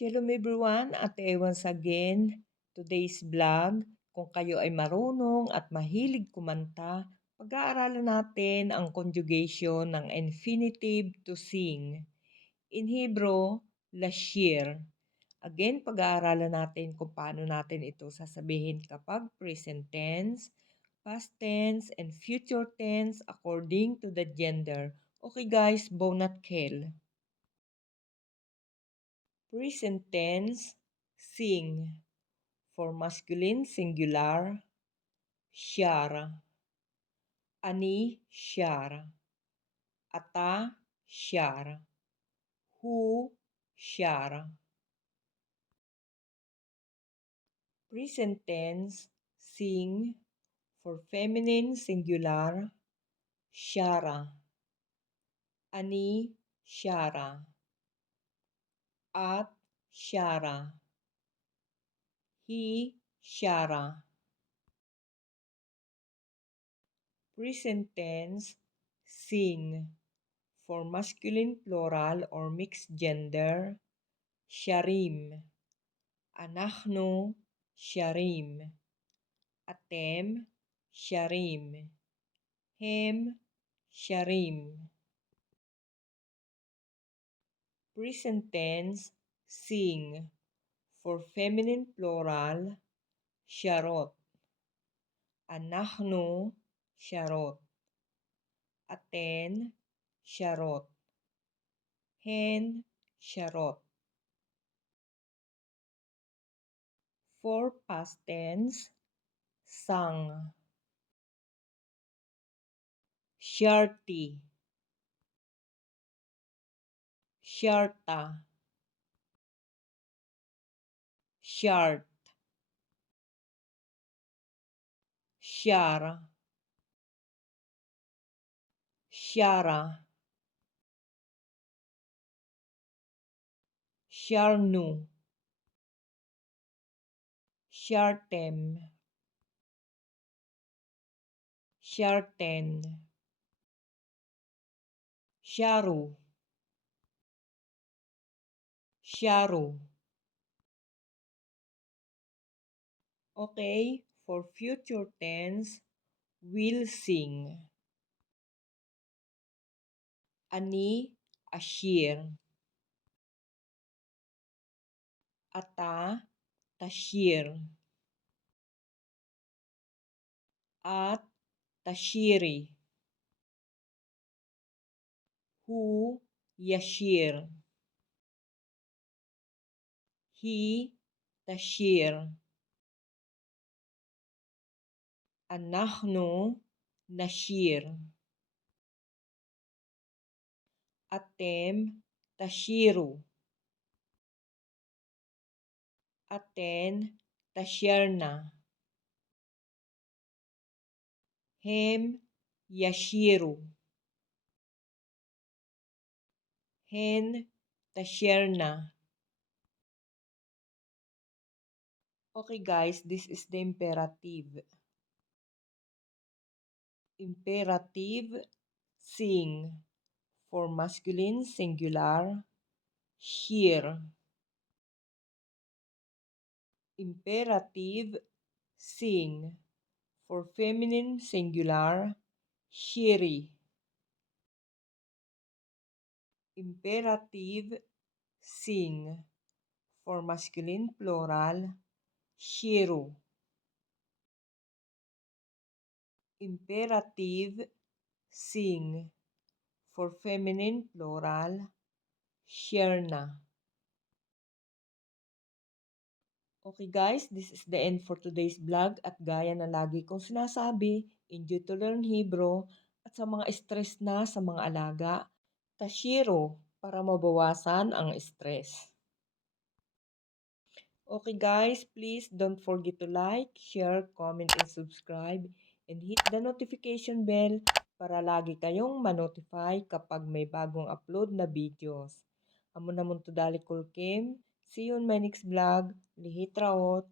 Shalom everyone at once again, today's vlog. Kung kayo ay marunong at mahilig kumanta, pag-aaralan natin ang conjugation ng infinitive to sing. In Hebrew, lashir. Again, pag-aaralan natin kung paano natin ito sasabihin kapag present tense, past tense, and future tense according to the gender. Okay guys, bonat kel. Present tense, sing. For masculine singular, shar. Ani, shar. Ata, shar. Hu, shar. Present tense, sing. For feminine singular, shara. Ani, shara. At, shara. He, shara. Present tense, sing. For masculine plural or mixed gender, sharim. Anachnu, sharim. Atem, sharim. Hem, sharim. Present tense, sing. For feminine plural, sharot. Anachnu, sharot. Aten, sharot. Hen, sharot. For past tense, sang. Sharti. Sharta. Shart. Shara. Shara. Sharnu. Shartem. Sharten. Sharu. Sharu. Okay, for future tense, will sing. Ani, ashir. Ata, tashir. At, tashiri. Hu, yashir. He, tashir. Anachnu, nashir. Atem, tashiru. Aten, tashirna. Hem, yashiru. Hen, tashirna. Okay guys, this is the imperative. Imperative, sing. For masculine singular, shir. Imperative, sing. For feminine singular, shiri. Imperative, sing. For masculine plural, shiru. Imperative, sing. For feminine plural, shirna. Okay guys, this is the end for today's vlog at gaya na lagi kong sinasabi, enjoy to learn Hebrew at sa mga stress na sa mga alaga, tashiro para mabawasan ang stress. Okay guys, please don't forget to like, share, comment, and subscribe and hit the notification bell para lagi kayong ma-notify kapag may bagong upload na videos. Amo naman to dali kulkim. See you on my next vlog. Lihit raot.